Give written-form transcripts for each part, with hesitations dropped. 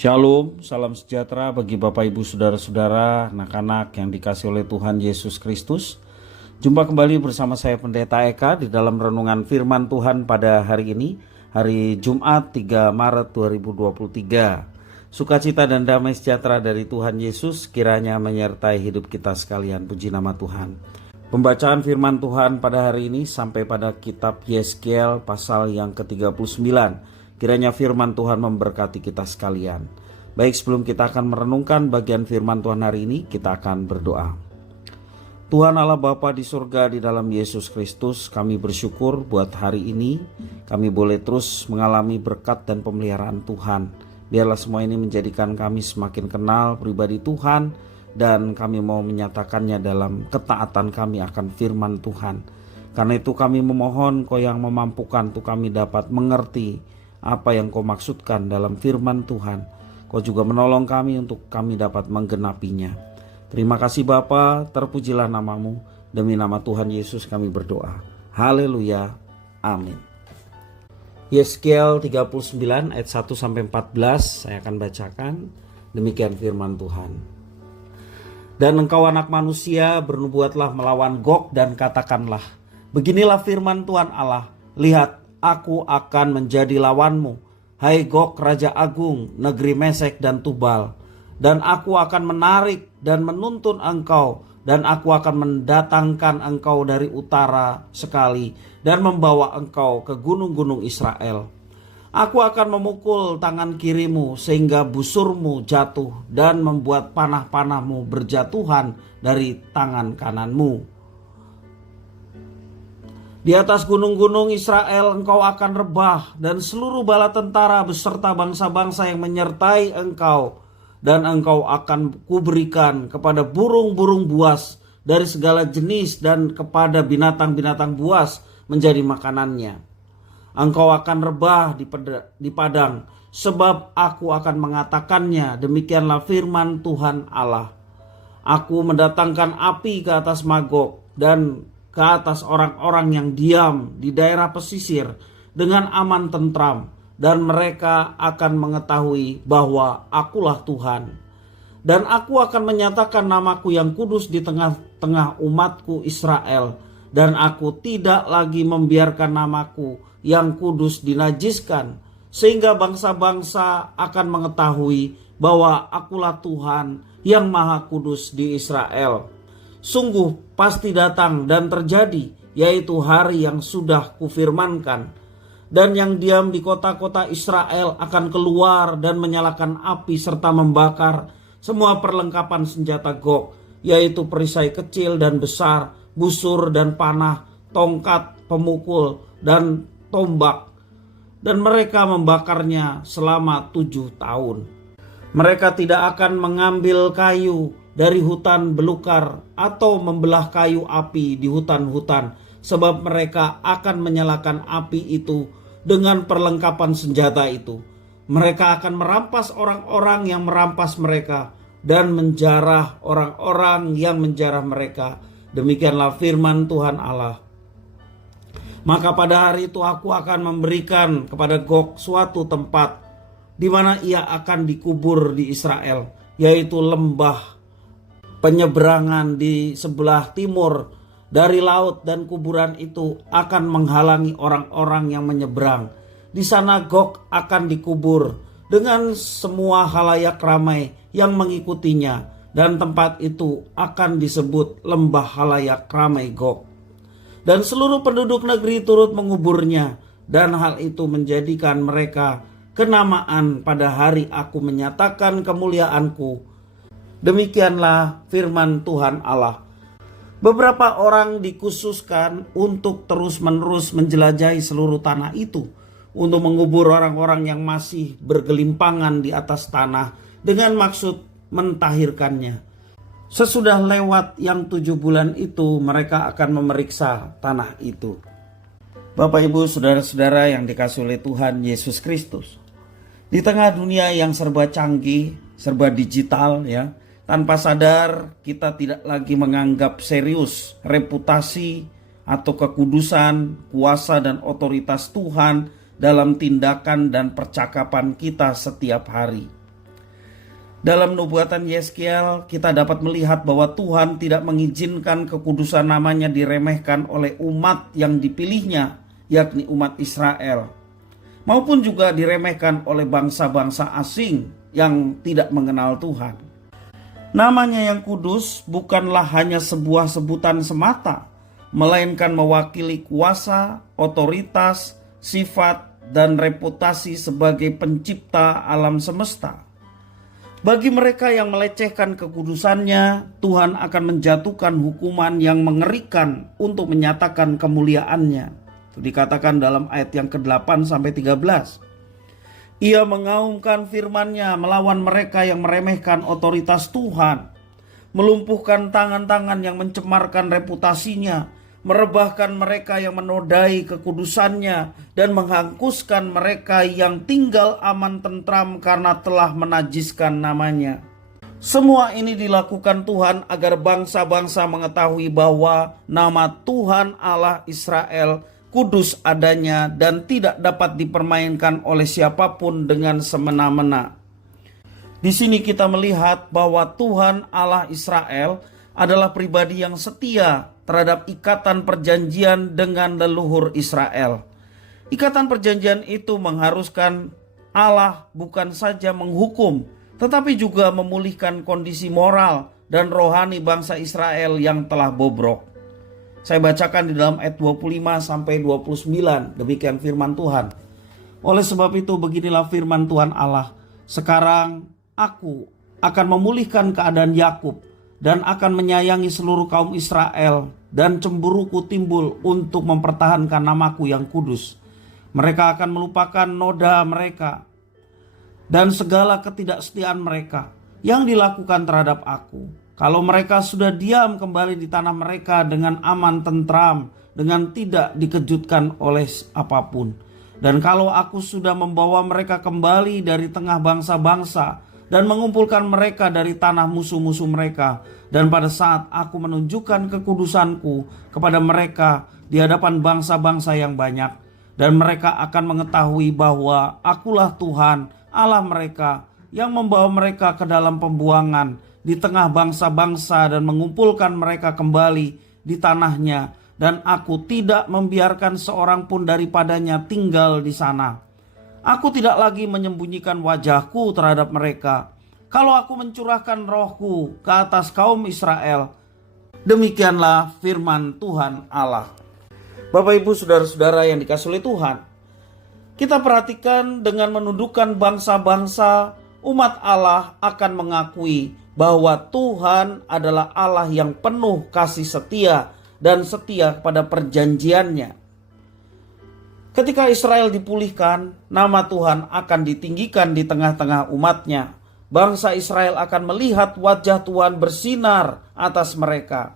Shalom, salam sejahtera bagi Bapak Ibu Saudara-saudara, anak-anak yang dikasihi oleh Tuhan Yesus Kristus. Jumpa kembali bersama saya Pendeta Eka di dalam renungan firman Tuhan pada hari ini, hari Jumat 3 Maret 2023. Sukacita dan damai sejahtera dari Tuhan Yesus kiranya menyertai hidup kita sekalian. Puji nama Tuhan. Pembacaan firman Tuhan pada hari ini sampai pada kitab Yeskiel pasal yang ke-39. Kiranya firman Tuhan memberkati kita sekalian. Baik, sebelum kita akan merenungkan bagian firman Tuhan hari ini, kita akan berdoa. Tuhan Allah Bapa di surga, di dalam Yesus Kristus, kami bersyukur buat hari ini. Kami boleh terus mengalami berkat dan pemeliharaan Tuhan. Biarlah semua ini menjadikan kami semakin kenal pribadi Tuhan, dan kami mau menyatakannya dalam ketaatan kami akan firman Tuhan. Karena itu kami memohon Kau yang memampukan untuk kami dapat mengerti apa yang Kau maksudkan dalam firman Tuhan. Kau juga menolong kami untuk kami dapat menggenapinya. Terima kasih Bapa, terpujilah namamu. Demi nama Tuhan Yesus kami berdoa. Haleluya. Amin. Yeskiel 39 ayat 1-14 saya akan bacakan. Demikian firman Tuhan. Dan engkau anak manusia, bernubuatlah melawan Gog dan katakanlah, beginilah firman Tuhan Allah, lihat, aku akan menjadi lawanmu, hai Gog Raja Agung, negeri Mesek dan Tubal. Dan aku akan menarik dan menuntun engkau, dan aku akan mendatangkan engkau dari utara sekali, dan membawa engkau ke gunung-gunung Israel. Aku akan memukul tangan kirimu sehingga busurmu jatuh, dan membuat panah-panahmu berjatuhan dari tangan kananmu. Di atas gunung-gunung Israel engkau akan rebah, dan seluruh bala tentara beserta bangsa-bangsa yang menyertai engkau. Dan engkau akan kuberikan kepada burung-burung buas dari segala jenis, dan kepada binatang-binatang buas menjadi makanannya. Engkau akan rebah di padang, sebab aku akan mengatakannya, demikianlah firman Tuhan Allah. Aku mendatangkan api ke atas Magog dan ke atas orang-orang yang diam di daerah pesisir dengan aman tentram, dan mereka akan mengetahui bahwa akulah Tuhan. Dan aku akan menyatakan namaku yang kudus di tengah-tengah umatku Israel, dan aku tidak lagi membiarkan namaku yang kudus dinajiskan, sehingga bangsa-bangsa akan mengetahui bahwa akulah Tuhan yang maha kudus di Israel. Sungguh pasti datang dan terjadi, yaitu hari yang sudah kufirmankan. Dan yang diam di kota-kota Israel akan keluar dan menyalakan api serta membakar semua perlengkapan senjata Gog, yaitu perisai kecil dan besar, busur dan panah, tongkat, pemukul, dan tombak. Dan mereka membakarnya selama 7 tahun. Mereka tidak akan mengambil kayu dari hutan belukar atau membelah kayu api di hutan-hutan, sebab mereka akan menyalakan api itu dengan perlengkapan senjata itu. Mereka akan merampas orang-orang yang merampas mereka, dan menjarah orang-orang yang menjarah mereka. Demikianlah firman Tuhan Allah. Maka pada hari itu aku akan memberikan kepada Gog suatu tempat di mana ia akan dikubur di Israel, yaitu lembah penyeberangan di sebelah timur dari laut, dan kuburan itu akan menghalangi orang-orang yang menyeberang. Di sana Gog akan dikubur dengan semua halayak ramai yang mengikutinya, dan tempat itu akan disebut lembah halayak ramai Gog. Dan seluruh penduduk negeri turut menguburnya, dan hal itu menjadikan mereka kenamaan pada hari aku menyatakan kemuliaanku. Demikianlah firman Tuhan Allah. Beberapa orang dikhususkan untuk terus-menerus menjelajahi seluruh tanah itu, untuk mengubur orang-orang yang masih bergelimpangan di atas tanah dengan maksud mentahirkannya. Sesudah lewat yang 7 bulan itu, mereka akan memeriksa tanah itu. Bapak Ibu Saudara-saudara yang dikasihi oleh Tuhan Yesus Kristus, di tengah dunia yang serba canggih, serba digital ya, tanpa sadar kita tidak lagi menganggap serius reputasi atau kekudusan, kuasa dan otoritas Tuhan dalam tindakan dan percakapan kita setiap hari. Dalam nubuatan Yeskiel kita dapat melihat bahwa Tuhan tidak mengizinkan kekudusan namanya diremehkan oleh umat yang dipilihnya, yakni umat Israel, maupun juga diremehkan oleh bangsa-bangsa asing yang tidak mengenal Tuhan. Namanya yang kudus bukanlah hanya sebuah sebutan semata, melainkan mewakili kuasa, otoritas, sifat, dan reputasi sebagai pencipta alam semesta. Bagi mereka yang melecehkan kekudusannya, Tuhan akan menjatuhkan hukuman yang mengerikan untuk menyatakan kemuliaannya. Itu dikatakan dalam ayat yang ke-8 sampai 13. Ia mengaumkan firman-Nya melawan mereka yang meremehkan otoritas Tuhan, melumpuhkan tangan-tangan yang mencemarkan reputasinya, merebahkan mereka yang menodai kekudusannya, dan menghanguskan mereka yang tinggal aman tentram karena telah menajiskan namanya. Semua ini dilakukan Tuhan agar bangsa-bangsa mengetahui bahwa nama Tuhan Allah Israel kudus adanya dan tidak dapat dipermainkan oleh siapapun dengan semena-mena. Di sini kita melihat bahwa Tuhan Allah Israel adalah pribadi yang setia terhadap ikatan perjanjian dengan leluhur Israel. Ikatan perjanjian itu mengharuskan Allah bukan saja menghukum, tetapi juga memulihkan kondisi moral dan rohani bangsa Israel yang telah bobrok. Saya bacakan di dalam ayat 25 sampai 29, demikian firman Tuhan. Oleh sebab itu beginilah firman Tuhan Allah, sekarang aku akan memulihkan keadaan Yakub dan akan menyayangi seluruh kaum Israel, dan cemburuku timbul untuk mempertahankan namaku yang kudus. Mereka akan melupakan noda mereka dan segala ketidaksetiaan mereka yang dilakukan terhadap aku. Kalau mereka sudah diam kembali di tanah mereka dengan aman tentram, dengan tidak dikejutkan oleh apapun. Dan kalau aku sudah membawa mereka kembali dari tengah bangsa-bangsa dan mengumpulkan mereka dari tanah musuh-musuh mereka, dan pada saat aku menunjukkan kekudusanku kepada mereka di hadapan bangsa-bangsa yang banyak, dan mereka akan mengetahui bahwa akulah Tuhan Allah mereka yang membawa mereka ke dalam pembuangan di tengah bangsa-bangsa dan mengumpulkan mereka kembali di tanahnya, dan aku tidak membiarkan seorang pun daripadanya tinggal di sana. Aku tidak lagi menyembunyikan wajahku terhadap mereka. Kalau aku mencurahkan rohku ke atas kaum Israel, demikianlah firman Tuhan Allah. Bapak ibu saudara-saudara yang dikasihi oleh Tuhan, kita perhatikan dengan menundukkan bangsa-bangsa, umat Allah akan mengakui bahwa Tuhan adalah Allah yang penuh kasih setia dan setia kepada perjanjiannya. Ketika Israel dipulihkan, nama Tuhan akan ditinggikan di tengah-tengah umatnya. Bangsa Israel akan melihat wajah Tuhan bersinar atas mereka.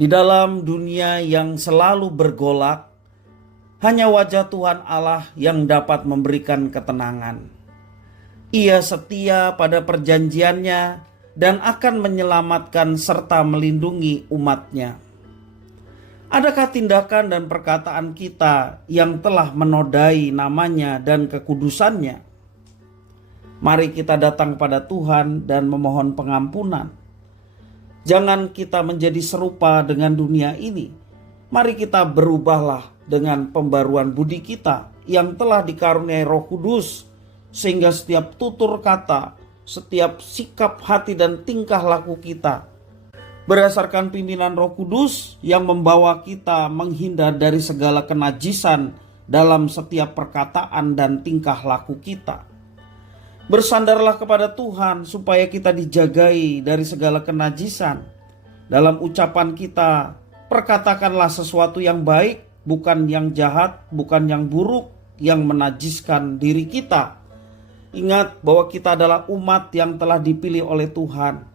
Di dalam dunia yang selalu bergolak, hanya wajah Tuhan Allah yang dapat memberikan ketenangan. Ia setia pada perjanjiannya dan akan menyelamatkan serta melindungi umatnya. Adakah tindakan dan perkataan kita yang telah menodai namanya dan kekudusannya? Mari kita datang pada Tuhan dan memohon pengampunan. Jangan kita menjadi serupa dengan dunia ini. Mari kita berubahlah dengan pembaruan budi kita yang telah dikaruniai Roh Kudus, sehingga setiap tutur kata, setiap sikap hati dan tingkah laku kita berdasarkan pimpinan Roh Kudus yang membawa kita menghindar dari segala kenajisan dalam setiap perkataan dan tingkah laku kita. Bersandarlah kepada Tuhan supaya kita dijagai dari segala kenajisan. Dalam ucapan kita, perkatakanlah sesuatu yang baik, bukan yang jahat, bukan yang buruk, yang menajiskan diri kita. Ingat bahwa kita adalah umat yang telah dipilih oleh Tuhan.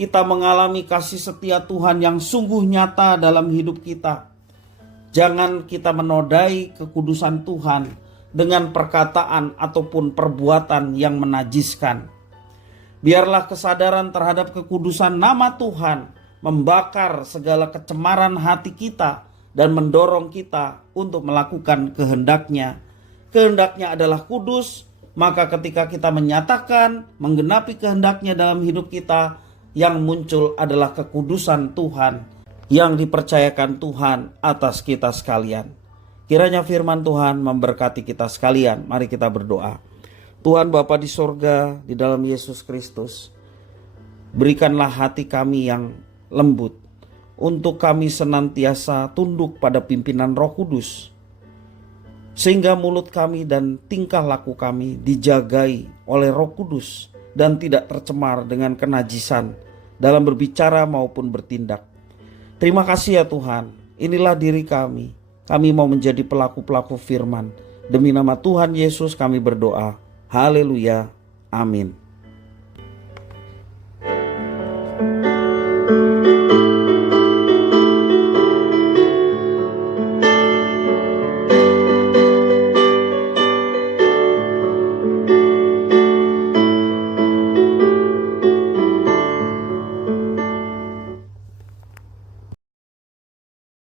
Kita mengalami kasih setia Tuhan yang sungguh nyata dalam hidup kita. Jangan kita menodai kekudusan Tuhan dengan perkataan ataupun perbuatan yang menajiskan. Biarlah kesadaran terhadap kekudusan nama Tuhan membakar segala kecemaran hati kita dan mendorong kita untuk melakukan kehendaknya. Kehendaknya adalah kudus, Maka ketika kita menyatakan, menggenapi kehendaknya dalam hidup kita, yang muncul adalah kekudusan Tuhan yang dipercayakan Tuhan atas kita sekalian. Kiranya firman Tuhan memberkati kita sekalian. Mari kita berdoa. Tuhan Bapa di sorga, di dalam Yesus Kristus, berikanlah hati kami yang lembut, untuk kami senantiasa tunduk pada pimpinan Roh Kudus, sehingga mulut kami dan tingkah laku kami dijagai oleh Roh Kudus dan tidak tercemar dengan kenajisan dalam berbicara maupun bertindak. Terima kasih ya Tuhan, inilah diri kami. Kami mau menjadi pelaku-pelaku firman. Demi nama Tuhan Yesus kami berdoa. Haleluya. Amin.